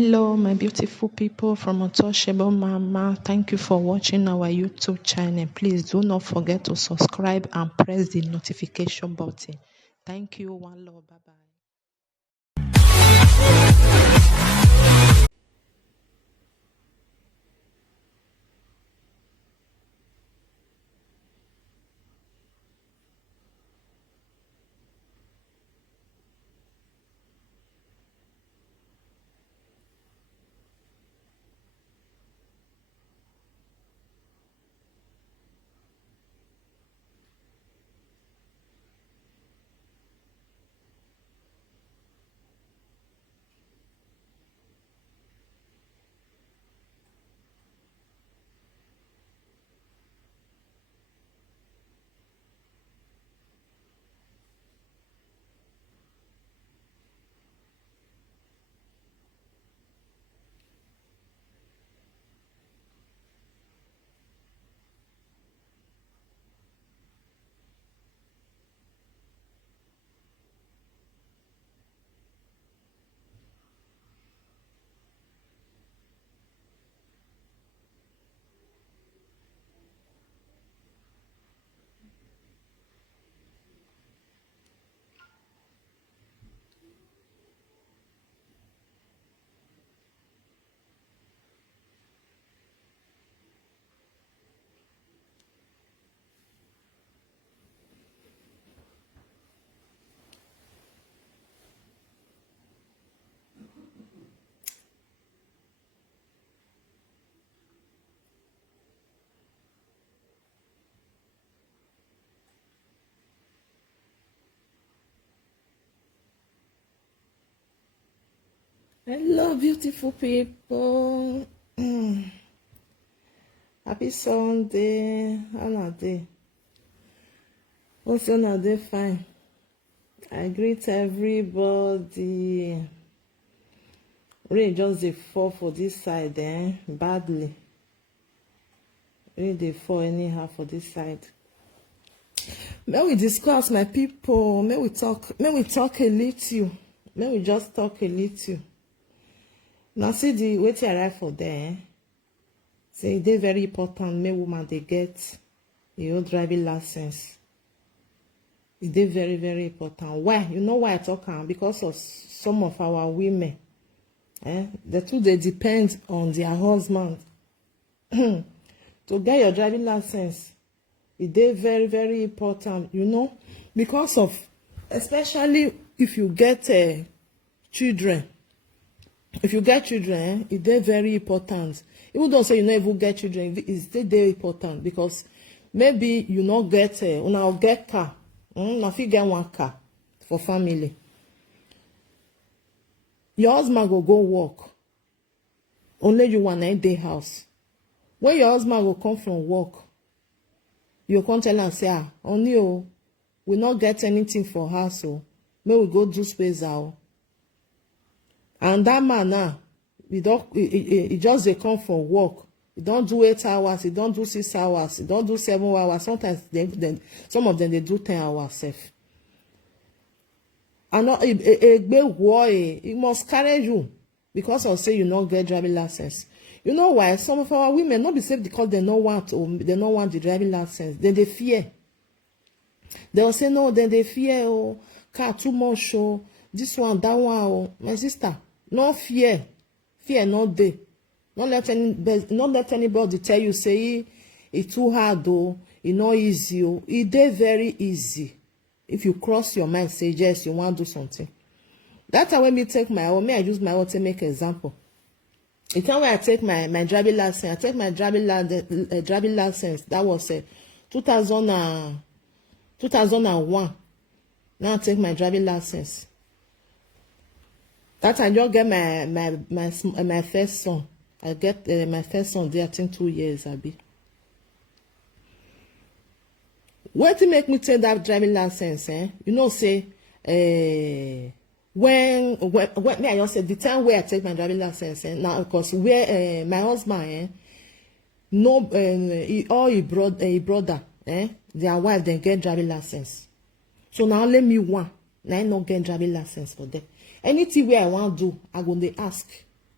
Hello, my beautiful people from Untouchable Mama. Thank you for watching our YouTube channel. Please do not forget to subscribe and press the notification button. Thank you. One love. Bye bye. Hello, beautiful people. Happy Sunday. How are they? Also, now they fine. I greet everybody. Rain just dey fall for this side, badly. Rain dey fall anyhow for this side. May we discuss, my people. May we talk a little. May we just talk a little. Now see the wetin arrive for there. Say they very important. Make woman they get your driving license. It's very, very important. Why? You know why I talk am? Because of some of our women. The two they depend on their husband. To get your driving license, it's very, very important. You know, because of, especially if you get children. If you get children, it's very important. Even though say you not even get children, it's still very important because maybe you not get una get car. Now if you get one car for family, your husband go work. Only you 1 day house. When your husband will come from work, you can't tell and say, only we not get anything for her, so may we go do space out. And that man now, he just they come from work. He don't do 8 hours. He don't do 6 hours. He don't do 7 hours. Sometimes some of them they do 10 hours safe. And he must carry you because of say you not get driving license. You know why? Some of our women not be safe because they don't want the driving license. Then they fear. They'll say no. Then they fear car too much. This one, that one. My sister, no fear. Fear not there. Not let anybody tell you say it's too hard though. It's not easy. It's very easy. If you cross your mind, say yes, you want to do something. That's how when me take my own. I use my own to make example. The time when I take my driving license, I take my driving license. That was 2001. Now I take my driving license. That I just get my first son. I get my first son there. I think 2 years. Abi. What to make me take that driving license? You know, say when me I just say the time where I take my driving license. Now, of course, where my husband, no, all he brother, their wife then get driving license. So now let me one. Now I not get driving license for them. Anything where I want to do, I go they ask.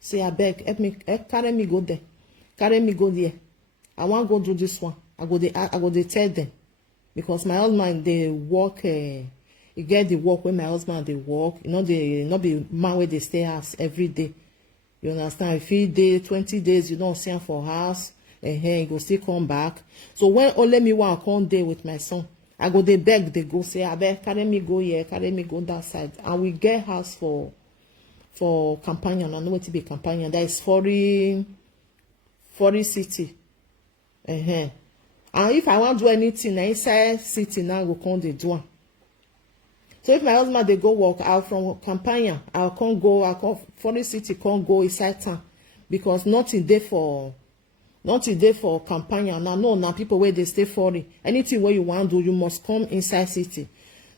say abeg help me, carry me go there, carry me go there. I wan go do this one. I go dey tell them, because my husband dey work. He get the work when my husband dey work. You know, dey not be man wey dey stay house every day. You understand? If he dey 20 days, you don't see him for house, he go still come back. So when only me want come day with my son, I go dey beg, they go say, abeg carry me go here, carry me go that side, and we get house for companion. I know what to be companion. That is foreign city. And if I want to do anything inside city now, go come dey do am. So if my husband they go work out from companion, I'll come foreign city, can't go inside town, because nothing there for companion. Now people where they stay foreign. Anything where you want to do, you must come inside city.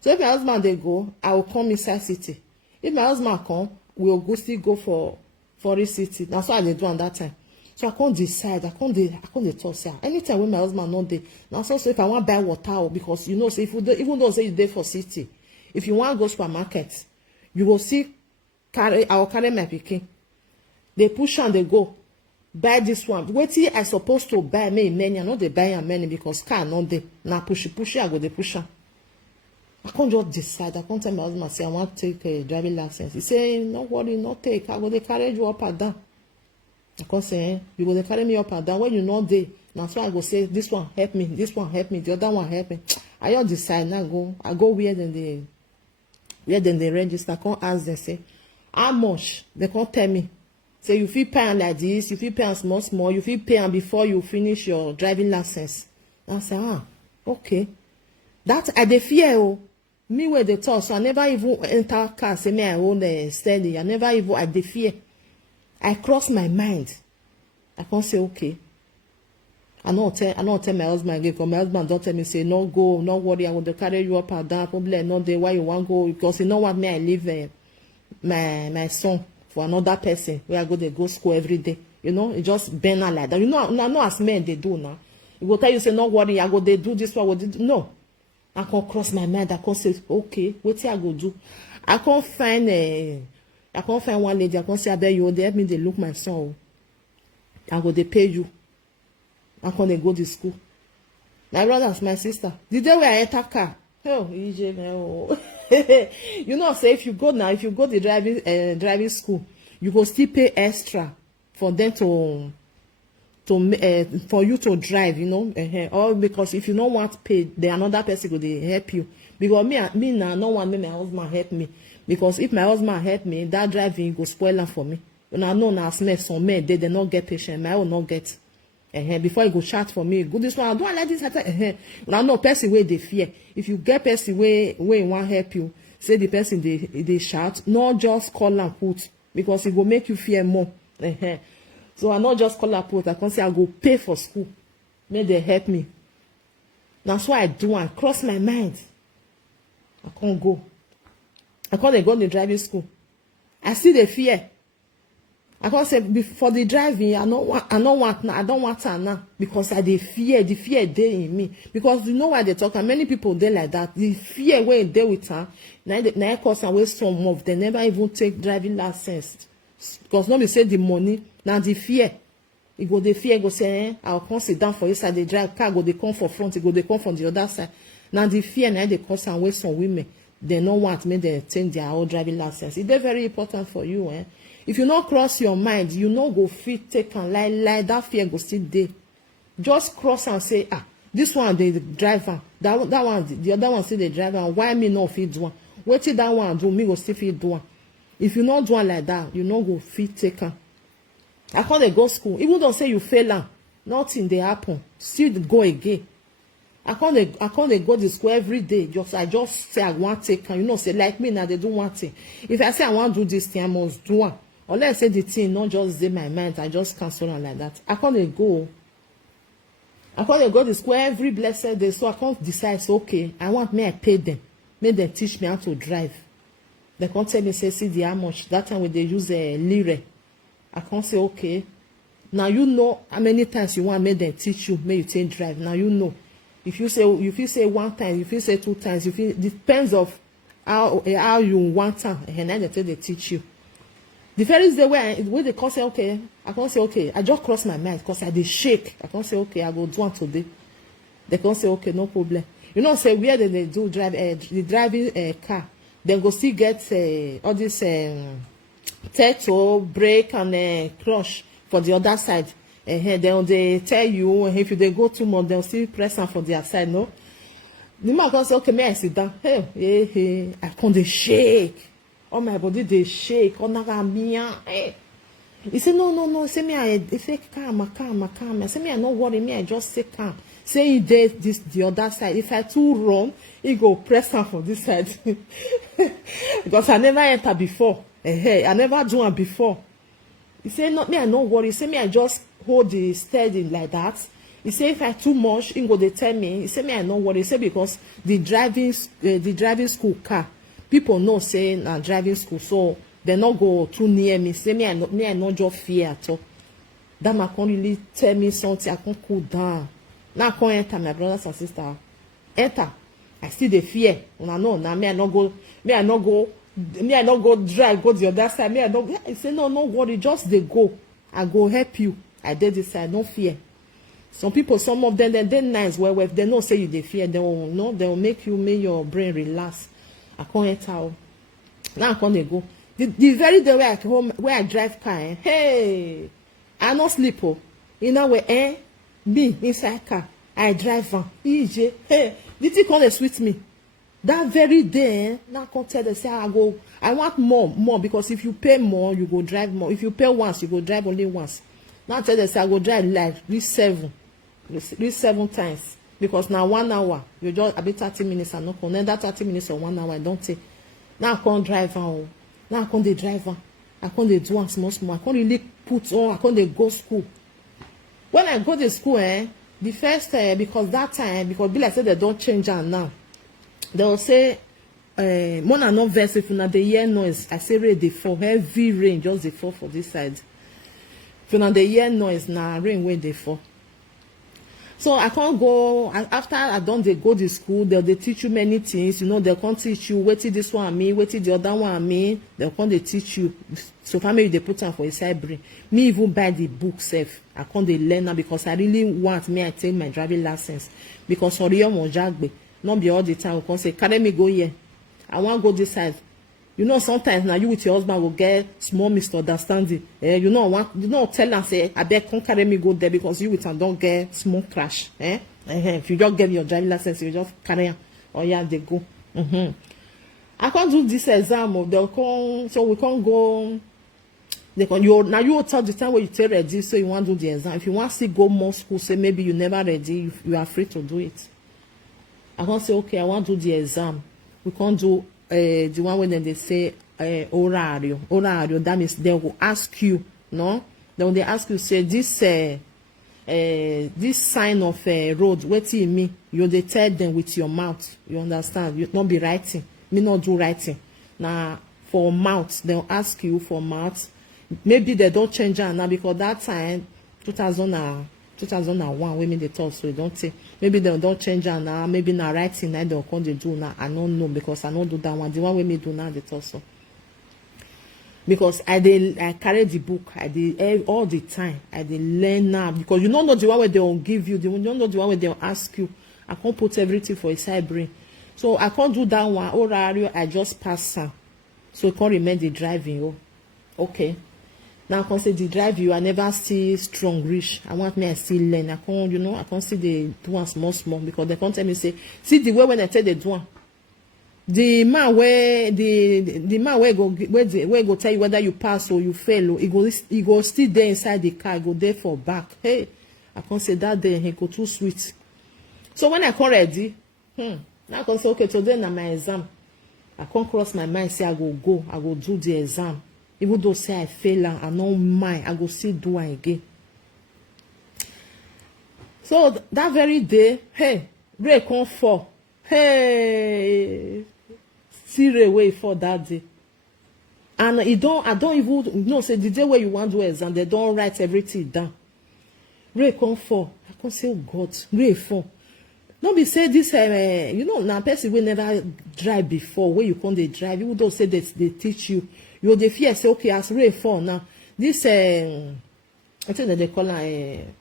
So if my husband they go, I will come inside city. If my husband come, we'll go still go for foreign city. That's what I do at that time. So I can't decide. I can't talk. Say anytime when my husband not there. Now so if I want to buy water, because you know, say if you do, even though say you there for city, if you want to go supermarket, you will see carry my pikin. They push and they go buy this one. Wetin I supposed to buy me many, I know they buy am many because car not there. Now push I go they push am. I can't just decide. I can't tell my husband say I want to take a driving license. He say no worry, not take. I go they carry you up and down. I can't say you go they carry me up and down when you not there. Now so I go say this one help me, this one help me, the other one help me. I just decide now I go where then they register. I can't ask them say how much. They can't tell me. Say you feel pay like this, you feel pay small, you feel pay before you finish your driving license. I say okay. That I dey fear me where they talk, so I never even enter car say me I own steady. I never even I dey fear. I cross my mind. I can't say okay. I not tell my husband again, because my husband don't tell me say no go, no worry, I will carry you up and down, probably not there why you want go, because you know what me I leave my son for another person where I go school every day. You know, it just been like that. You know as men they do now. He will tell you say no worry, I go they do this one, no. I can cross my mind. I can say okay, what I go do? I can't find one lady. I can say I bet you they help me. They look my son. I go they pay you. I can't go to school. My brothers, my sister. The day where I enter car, you know, say if you go the driving school, you go still pay extra for them for you to drive, you know, or because if you don't want to pay, then another person go they help you. Because me now, no one make my husband help me. Because if my husband help me, that driving go spoil am for me. When I know now, some men they not get patient, my own not get. Before you go chat for me, go this one, I don't like this. When I know person where they fear. If you get person where want help you, say the person they shout, not just call and put, because it will make you fear more. So I not just call and put. I can say I go pay for school. May they help me. That's why I do and cross my mind. I can't go. I can't go to the driving school. I see the fear. I can't say before the driving, I don't want now because I the fear there in me. Because you know why they talk, and many people there like that. The fear where they with her, now cause and waste some of they never even take driving license. Because nobody say the money, now the fear. You go the fear go say, I'll come sit down for you side, they drive car, go they come for front, go they come from the other side. Now the fear now they cause and waste some women. They don't want me they take their own driving license. It's very important for you, If you not cross your mind, you no go fit take and lie, that fear go still there. Just cross and say, this one the driver, that one, the other one say the driver, why me not fit do one? Wait till that one do, me go still fit do one. If you not do one like that, you no go fit take am. I can't go school. Even though say you fail am, nothing they happen. Still go again. I can't go to school every day. I just say I want to take am. You know, say like me now they do one thing. If I say I want to do this thing, I must do one. Unless I say the thing not just in my mind, I just cancel on like that. I can't go to school every blessed day, so I can't decide. So okay, I want me I pay them, make them teach me how to drive. They can't tell me say see how much. That time when they use a lire, I can't say okay. Now you know how many times you want make them teach you, make you take drive. Now you know. If you say one time, if you say two times, if it depends of how you want them, and then they teach you. The very day where they come say okay, I can't say okay, I just cross my mind because I dey shake. I can't say okay, I go do one today. They can't say okay, no problem. You know, say where they do drive the driving car, then go still get all this turtle, brake and clutch for the other side. Then they tell you if they go too much, they'll still press on for their side. No, the man can say okay, may I sit down? Hey, I can't dey shake. All my body they shake. Oh, naga mia. Hey. He said no. Say me he say calm. I say me I no worry. Me I just say calm. Say he did this the other side. If I too run, he go press on for this side. Because I never enter before. I never do one before. He say not me I no worry. He say me I just hold the steering like that. He say if I too much, he go they tell me. He say me I no worry. He say because the driving school car, people know say na driving school, so they not go too near me. Say me I not just fear at all. That man can't really tell me something. I can't cool down. Now I can't enter, my brothers and sisters. Enter. I see the fear. Una know now me I not go drive, go the other side. Me I don't. I say no worry, just they go. I go help you. I did this side, no fear. Some people, some of them, they nice. Well, if they don't say you they fear, they will make your brain relax. I can't enter. Now I can't go. The very day where I drive car, hey, I no sleep. You know where me inside car, I drive van. EJ, hey, did you come and sweet me? That very day, now I can't tell them say I want more because if you pay more, you go drive more. If you pay once, you go drive only once. Now tell them say I go drive like reach 7 times because now 1 hour you just a bit 30 minutes and not connect that 30 minutes or 1 hour. I don't take. Now I can't drive on. Now I can't dey drive on. I can't dey do one small. I can't really put on. I can't dey go school. When I go to school, the first because that time because be like say they don't change am now. They will say more than not verse if una dey hear noise. I say rain dey fall, heavy rain just dey fall for this side. If una dey hear noise, na rain wey dey fall. So I can't go after I don't they go to school. They teach you many things. You know they can't teach you wetin this one mean, wetin the other one mean. They can't they teach you. So family they put on for inside brain. Me even buy the book self. I can't they learn now because I really want me I take my driving license because Oriyo Mojagbe not be all the time. We can say carry me go here. I want go this side. You know sometimes now you with your husband will get small misunderstanding. You know tell am say I beg come carry me go there because you with am don't get small crash. If you just get your driving license, you just carry am. Oh yeah, they go. I can't do this exam. They'll come, so we can't go. They can you now you will tell the time when you tell ready, so you want to do the exam. If you want to see go more school, say maybe you never ready, you are free to do it. I can't say okay, I want to do the exam. We can't do the one when they say orario. That means they will ask you, no? Then they ask you say this sign of road, what do you mean? You they tell them with your mouth. You understand? You not be writing. Me not do writing. Now for mouth, they'll ask you for mouth. Maybe they don't change it now because that time 2001 women they talk so they don't say maybe they don't change it now. Maybe now writing now they'll come they do now. I don't know because I don't do that one. The one women do now they talk so. Because I carry the book, I did all the time. I did learn now because you don't know the one where they will give you, you don't know the one where they will ask you. I can't put everything for a side brain. So I can't do that one. Orario, I just pass some. So I can't remember the driving. Oh. Okay. Now I can say the drive you I never see strong reach. I want me I still learn. I can't see the do one small because they can't tell me say see the way when I tell the do one. The man where the man where go tell you whether you pass or you fail or he go still there inside the car, go there for back. Hey, I can't say that day he go too sweet. So when I come ready, now I can say okay today na my exam. I can't cross my mind say I go do the exam. Even though say I fail and I no mind, I go still do it again. So that very day, hey, rain come fall. Hey, see rain way for that day. And I don't even know say the day where you want to do exam, they don't write everything down. Rain come fall. I can say, oh God, rain fall. No be say this now person will never drive before where you come they drive. You don't say that they teach you. You dey fear say okay as rain fall now this I think that they call am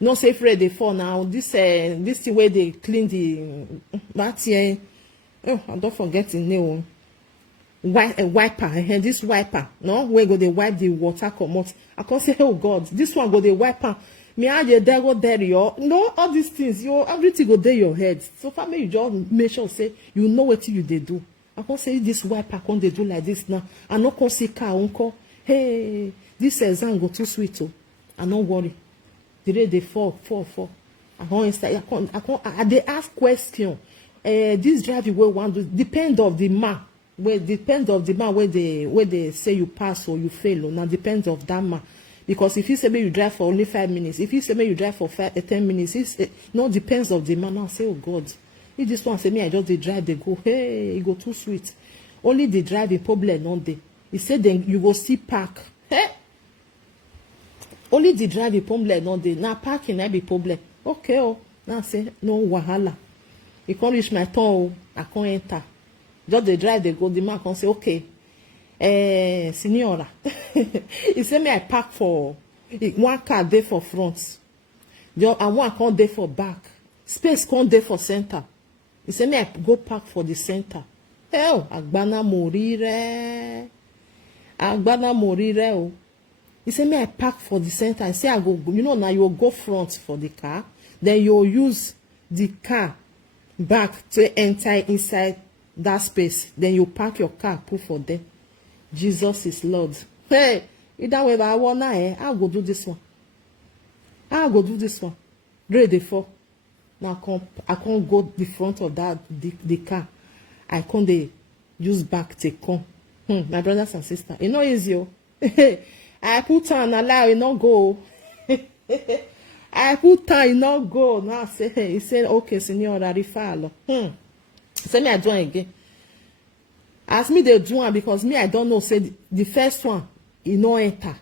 no say if rain dey fall now this thing wey dey clean the I don't forget the name wiper this wiper no wey go dey wipe the water comot I come say oh God this one go dey wipe am me how dey there go there your no all these things your everything go dey your head so far make you just make sure say you know wetin you dey do I come say this wiper come dey do like this now I no come see car unko hey this exam go too sweet oh I no worry the rain dey fall I come inside I dey ask question this driving wey wan do depend of the man wey dey say you pass or you fail or na depends of that man because if you say make you drive for only 5 minutes if you say make you drive for 10 minutes it no depends of the man now say oh God if this one say me I just dey drive dey go hey e go too sweet only the driving problem no dey he say then you go see park hey only the driving problem no dey na parking na be problem okay oh now say no wahala e come reach my turn oh I come enter just dey drive dey go the man come say okay Signora he say me I park for one car dey for front and one come dey for back space come dey for center he say me I go park for the center agbana morire oh he say me I park for the center I say I go you know now you go front for the car then you use the car back to enter inside that space then you park your car put for there Jesus is Lord hey either way I wanna I go do this one rain dey fall now I can't go the front of that the car I can't dey use back to come my brothers and sisters e no easy oh I put on allow e no go I put on e no go now say he say okay Signora rifalo say me I do am again as me dey do am because me I don't know say the first one e no enter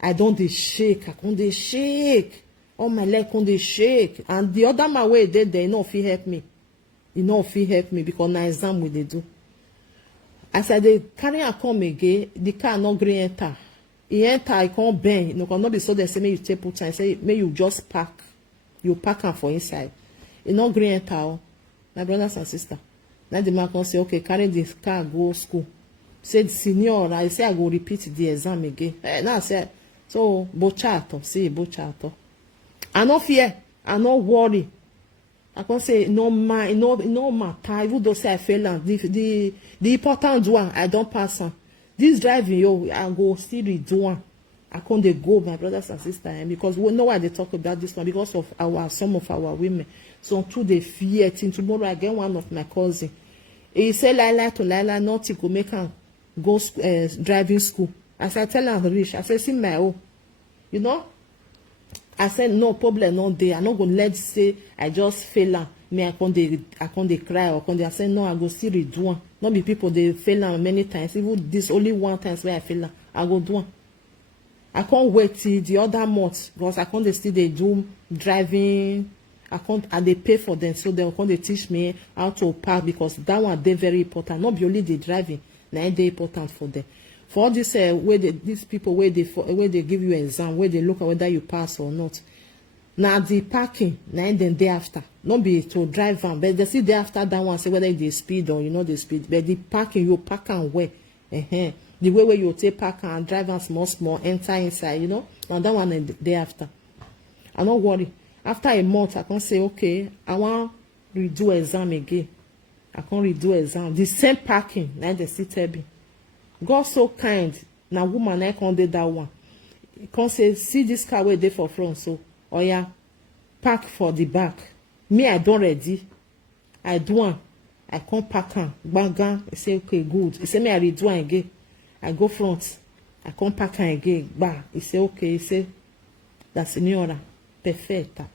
I don dey shake I come dey shake all my leg come dey shake and the other man wey dey there e no fit help me because na exam we dey do as I dey carry am come again the car no gree enter e enter e come bend no be so dem say make you take put time say make you just park am for inside e no gree enter oh my brothers and sisters na the man come say okay carry the car go school say Signora I say I go repeat the exam again now I say so bocciato I no fear I no worry I come say no matter even though say I fail am the important one I don pass am this driving yo I go still redo am I come dey go my brothers and sisters because we know why they talk about this one because of some of our women some too dey fear till tomorrow I get one of my cousin he say Laila nothing go make am go driving school as I tell am reach I say see my own you know I said no problem no dey I no go let say I just fail am me I come dey cry or come dey I say no I go still redo am no be people dey fail am many times even this only one times where I fail am I go do am I can't wait till the other month because I can't still dey do driving I dey pay for them so they come dey teach me how to park because that one dey very important not be only the driving na e dey important for them for all this these people where they give you exam where they look at whether you pass or not na the parking na dem dey after not be to drive am but they still dey after that one say whether you dey speed or you no dey speed but the parking you park am well the way you take park and drive am small enter inside you know and that one dey after I no worry after a month I can say okay I wan redo exam again I can redo exam the same parking na dem still tell me God so kind na woman I can do that one he can say see this car wey dey for front so oya park for the back me I don ready I do am I come park am gbagan he say okay good he say me I redo am again I go front I come park am again gba he say okay he say la Signora perfecta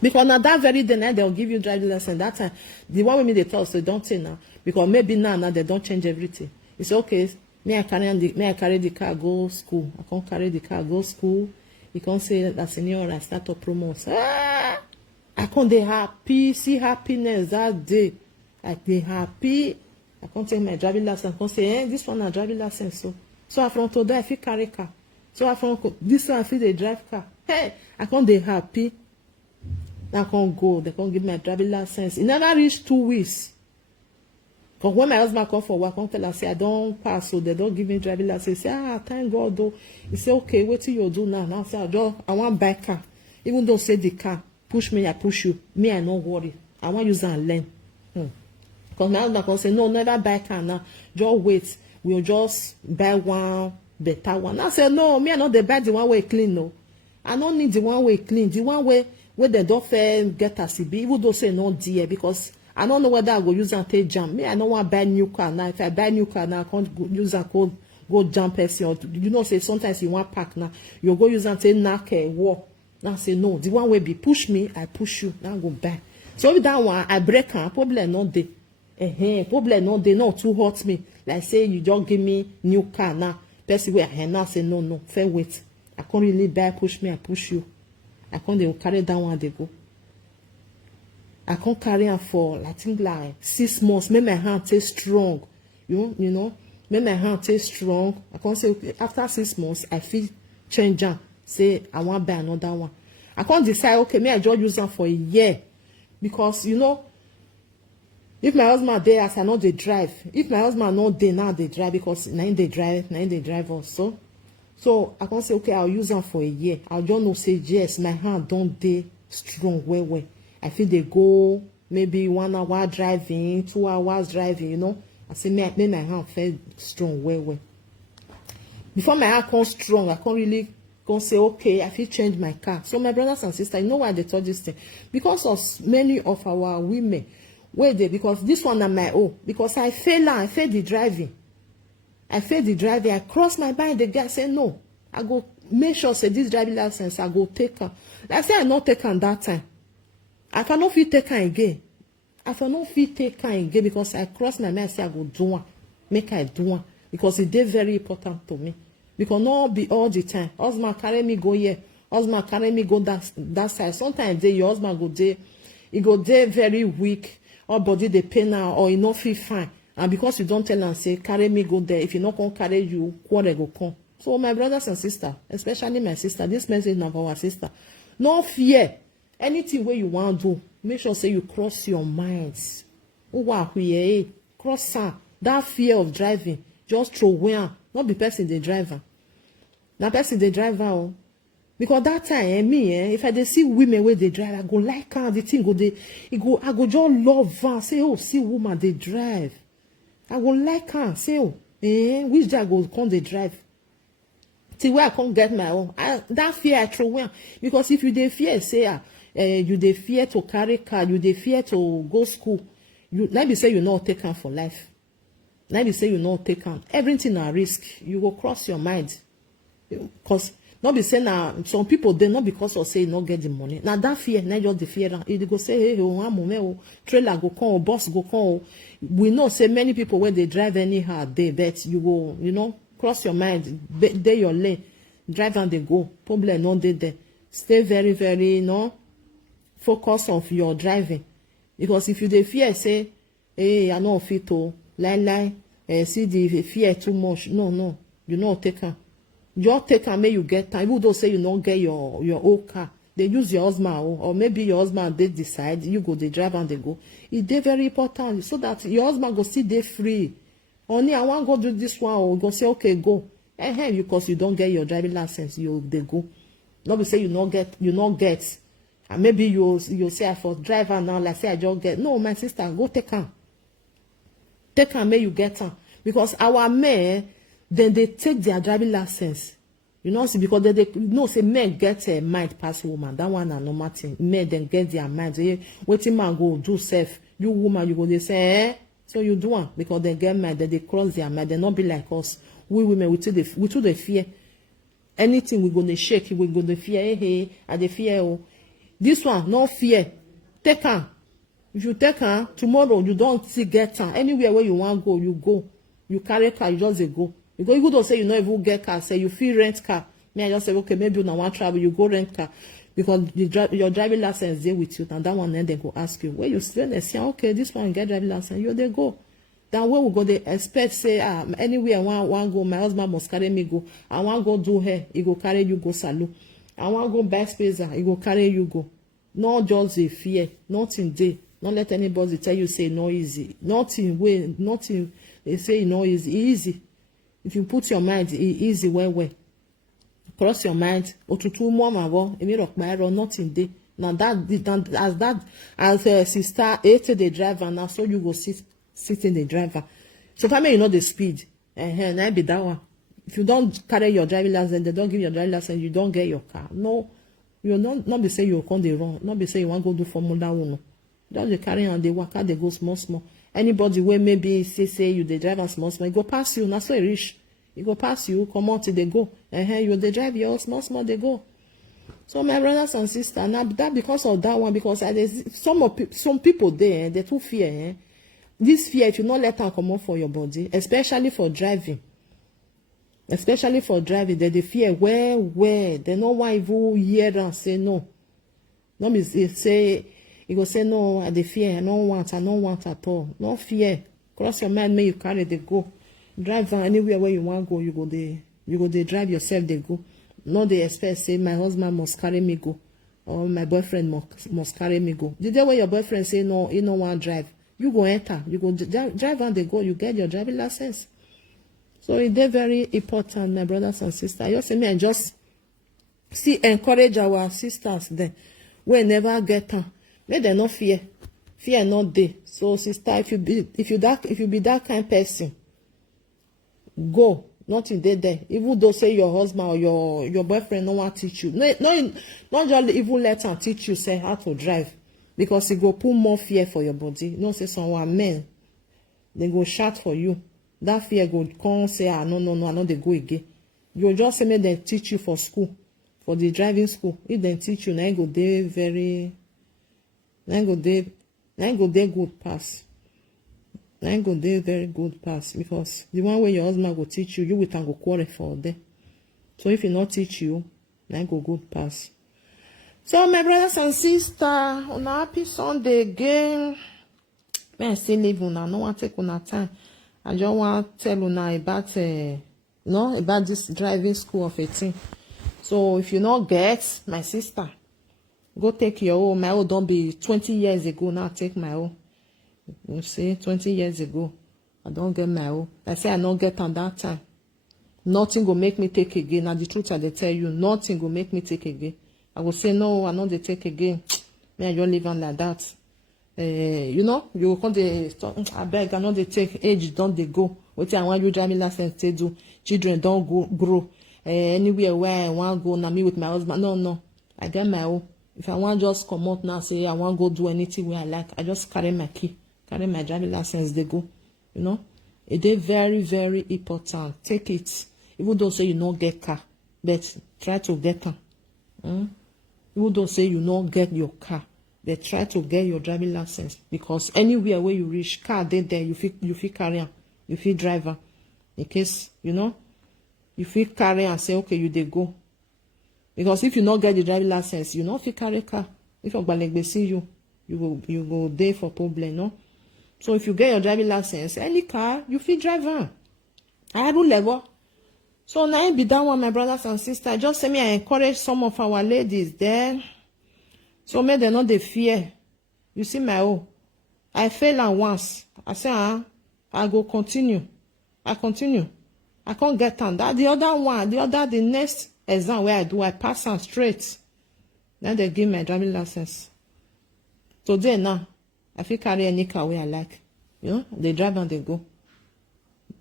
because na that very day now they'll give you driving lesson that time the one with me they tell so don't say now because maybe now they don't change everything it's okay me I carry the car go school I can't carry the car go school you can't say la Signora start to promote I can't dey happy see happiness that day dey happy. I come take my driving license, come say, this one na driving license. So I from today I fit carry car. So I from this one I fit dey drive car. Hey, I come dey happy. I come go, they come give me my driving license. E never reach 2 weeks. Because when my husband come for work, I come tell her, say, I don't pass, so they don't give me driving license. Say, thank God, though. He say, okay, what do you do now? Now, say, I want buy car. Even though say the car, push me, I push you. Me, I no worry. I want use and learn. Because my husband come say, no, never buy car now. Just wait. We'll just buy one better one. I say, no, me, I not dey buy the one way clean, no. I don't need the one way clean. The one way where they don't get as it be, even though say no dear, because I don't know whether I go use and take jam. Me, I don't want to buy new car now. If I buy new car now, I can't go use and go jump person. Or you know, say sometimes you want pack now, you go use and take knock walk. Now say no, the one way be push me, I push you. Now go buy. So if that one I break her, problem not dey. Problem not dey. Not too hurt me. Like say you just give me new car now. Person where I now say no, fair wait. I can't really buy push me, I push you. I can't they carry that one they go. I can't carry her for I think like 6 months. Make my hand stay strong. You know, make my hand stay strong. I can't say okay, after 6 months I feel change her. Say I want to buy another one. I can't decide, okay, may I just use them for a year. Because you know, if my husband there as I know they drive. If my husband not there now they drive because now they drive also. So I can't say okay, I'll use them for a year. I'll just know say yes, my hand don't dey strong well. I feel they go maybe 1 hour driving, 2 hours driving, you know. I say make my hand feel strong well. Before my hand come strong, I can't really go say okay, I feel change my car. So my brothers and sisters, you know why they told this thing? Because of many of our women, where they because this one na my own. Because I fail the driving. I cross my mind, the guy say no. I go make sure say this driving license, I go take her. Like I say I not take her that time. If I no fit take her again, because I cross my mind say I go do one, make I do one, because it is very important to me. Because not be all the time. Husband carry me go here, husband carry me go that side. Sometimes your husband go there, he go there very weak, or body dey pain now, or he no feel fine. And because you don't tell am say carry me go there, if you not come carry you, quarrel go come. So my brothers and sisters, especially my sister, this message na for our sister. No fear. Anything where you want to do, make sure say you cross your minds. Cross that fear of driving. Just throw away. Not be person the driver. Now person the driver. Oh. Because that time, if I dey see women where they drive, I go like her. The thing go they, I go just love her. Say, oh, see woman they drive. I go like her. Say, oh, which day I go come they drive. Till where I can't get my own. That fear I throw away. Because if you dey fear, say, you dey fear to carry car, you dey fear to go school. Let me say you not take her for life. Let me say you not take her. Everything at risk. You will cross your mind. Because not be saying now some people they not because of say not get the money. Now that fear, not just the fear. They go say, hey, trailer go come, bus go come. We know say many people when they drive anyhow they bet you go, you know, cross your mind, they your lane, drive and they go. Problem not there. Stay very, very, you know, focus on your driving. Because if you dey fear say, hey, I no fit to lie, see the fear too much. No, you not take her. Just take her, may you get time. Even though say you don't get your own car, they use your husband or maybe your husband they decide you go they drive and they go. It's very important so that your husband go see they free. Only I want to go do this one or go say okay go. Because you don't get your driving license, they go. Not be say you not get. And maybe you say I for driver now, like say I just get. No, my sister, go take her. Take her, may you get her. Because our men, then they take their driving license. You know, see, because they know say men get a mind past woman. That one are normal thing. Men then get their mind. Say, waiting man go do self. You woman, you go they say, so you do one because they get mind, then they cross their mind. They not be like us. We women, we too the fear. Anything we gonna shake, we gonna fear. Hey, I the fear. Oh. This one, no fear. Take her. If you take her, tomorrow you don't see get her. Anywhere where you want go, you go. You carry car, you just go. You go, don't say you not even get car, say you feel rent car. Me, I just say, okay, maybe you don't want travel, you go rent car. because your driving license dey with you, and that one then they go ask you where you still dey say okay this one get driving license, you dey go. Then where we go dey expect say anywhere I want go, my husband must carry me go. I want go do hair, he go carry you go salon. I want go buy space, he go carry you go. Not just a fear, nothing dey. Not let anybody tell you say no easy. Nothing they say no easy. Easy. If you put your mind, easy well. Cross your mind. Otutu mo mawo, emi rock my ro, nothing dey. Now as sister 80 the driver, now so you go sit in the driver. So family you know the speed. Now be that one. If you don't carry your driving license, they don't give you your driving license, you don't get your car. No, you not be say you come dey run, not be say you want go do Formula 1. Just dey carry on, dey waka, dey go small. Anybody wey maybe say you dey drive am small, e go pass you. Na so e reach. E go pass you, come out, they go. You dey drive your small, they go. So my brothers and sisters, now that because of that one, because some people there, they too fear. This fear, if you not let them come out for your body, especially for driving. Especially for driving, they fear where they no want even hear and say no. No be say you go say no, I dey fear, I don't want at all. No fear. Cross your mind, may you carry the go. Drive anywhere where you want go, you go dey drive yourself, they go. No they expect say my husband must carry me go, or my boyfriend must carry me go. The day when your boyfriend say no, he no want drive, you go enter, you go drive and they go, you get your driving license. So it's very important, my brothers and sisters. You see me and just encourage our sisters there. We never get them. May they not fear not dey. So sister, if you be that kind of person, go. Nothing there. Even though say your husband or your boyfriend no want teach you. Not just even let him teach you say how to drive, because it go put more fear for your body. No say someone men, they go shout for you. That fear go come say no, I know they go again. You just say make them teach you for school, for the driving school. If they teach you, now go dey very, now go dey good pass. Now go dey very good pass, because the one way your husband go teach you, you will go quarrel for there. So if he not teach you, now go good pass. So my brothers and sisters, on a happy Sunday again. May I still live una, no want take una time. I just want to tell una about about this driving school of 18. So if you not get, my sister, go take your own. My own don't be 20 years ago now. Take my own. You see, 20 years ago, I don't get my own. I say I don't get on that time. Nothing will make me take again. Now the truth I tell you, nothing will make me take again. I will say no, I know they take again. May I just live on like that. You know, you come dey I beg, I know they take age, don't they go. What I want you driving license to do. Children don't grow. Anywhere where I want to go, now me with my husband. No. I get my own. If I want just come out now, say I want to go do anything where I like, I just carry my key, carry my driving license, they go. You know, it is very, very important. Take it. Even though say you don't get car, but try to get them. Even though say you don't get your car, but try to get your driving license, because anywhere where you reach, car there, you feel carry am, you feel driver. In case you know, you feel carry and say okay, you dey go. Because if you not get the driving license, you not feel carry car. If your balegbe see you go there for problem, no. So if you get your driving license, any car you feel driver. I do level. So now be that one, my brothers and sisters. Just say me, I encourage some of our ladies there. So may they not they fear. You see my own. I fail and once. I say, I go continue. I continue. I can't get on that. The next exam where I do, I pass on straight. Then they give me a driving license. Today now, I feel carry any car where I like. You know, they drive and they go.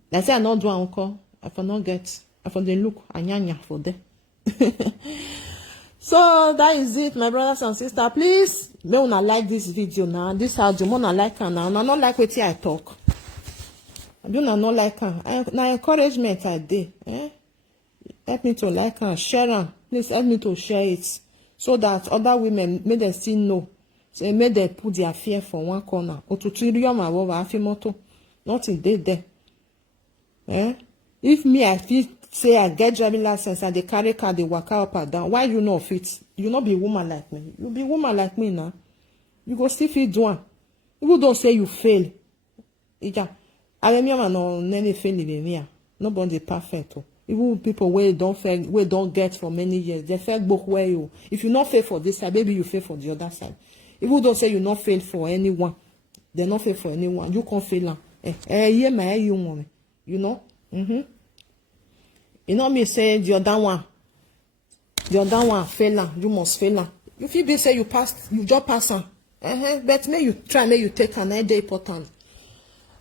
They say I not do uncle. I for not get. I for they look anyanya for them. So that is it, my brothers and sisters. Please, may una like this video now. This audio, una like her now. Una not like what I talk. I do not like her. Now encouragement I did. Help me to like her, share her. Please help me to share it, so that other women may they still know. So may they put their fear for one corner. Otutirium awowa afimoto. Nothing there. If me I feel say I get driving license and they carry car, they waka up and down. Why you not fit? You not be woman like me. You be woman like me now. You go still fit do one. People don't say you fail. Ija. I remember no any fail in me. Nobody perfect. Even people where don't fail, where don't get for many years, they fail both way you. If you not fail for this side, maybe you fail for the other side. People don't say you not fail for anyone. They not fail for anyone. You can't fail. Yeah, my you want. You know. You know me say the other one fail. You must fail. If you be say you pass, you just pass. But may you try, may you take an idea important.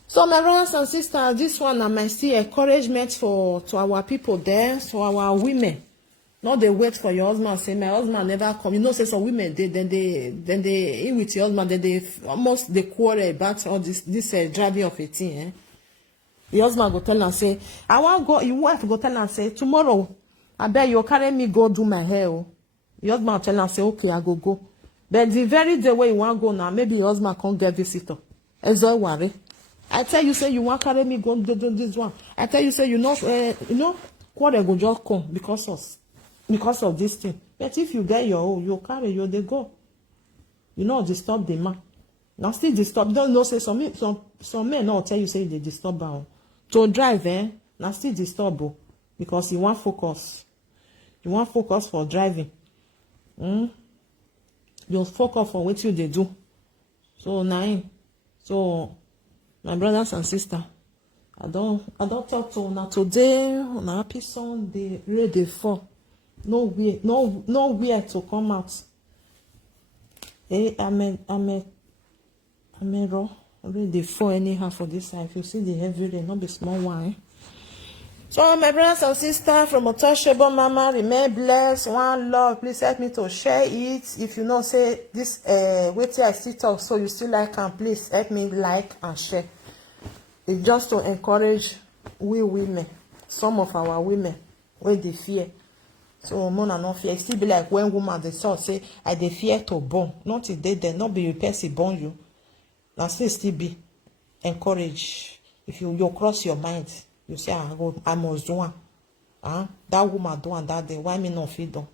So my brothers and sisters, this one I might see encouragement to our people there, to our women. Not they wait for your husband, say my husband never come. You know, say some women then they in with your husband, then they quarrel about all this driving of a thing. The husband go tell and say, I want go. Your wife go tell and say, tomorrow, I bet you carry me go do my hair. The husband tell and say, okay, I go. But the very day where you want go now, maybe your husband can't get visitor. As I worry. I tell you, say you want carry me go do this one. I tell you, say you know, quarrel go just come because of this thing. But if you get your own, you carry you they go. You know, disturb the man. Now still disturb. Don't know say some men not tell you say they disturb her. To drive, now still disturb because you want focus. You want focus for driving. You focus for what you they do. So now, my brothers and sisters, I don't talk to now today on a happy Sunday, ready for nowhere to come out. I'm ready for anyhow for this side. If you see the heavy rain, not be small one. So my brothers and sisters from Untouchable Mama, remain blessed. One love. Please help me to share it. If you know say this wait till I still talk, so you still like and please help me like and share. It's just to encourage we women, some of our women, where they fear. So mona no fear. It still be like when woman they say I they fear to born. Not if they not be person born you. Now still be encourage. If you cross your mind, you say I must do one. That woman do one that day. Why me not feel done?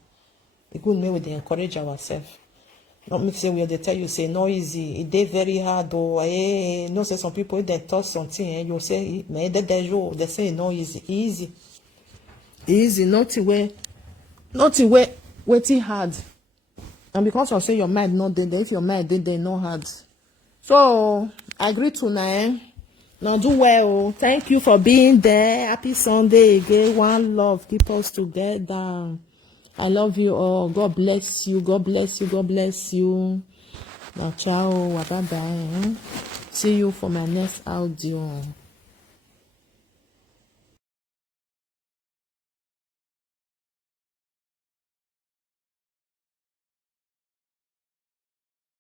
It good me we they encourage ourselves. Not me say we they tell you say no easy. It dey very hard or no say some people they talk something and you say me they say no easy. Easy not way waiting hard. And because I say your mind not there, if your mind they not hard. So I agree tonight. Now do well. Thank you for being there. Happy Sunday again. One love. Keep us together. I love you all. God bless you. God bless you. God bless you. Now ciao. Bye bye. See you for my next audio.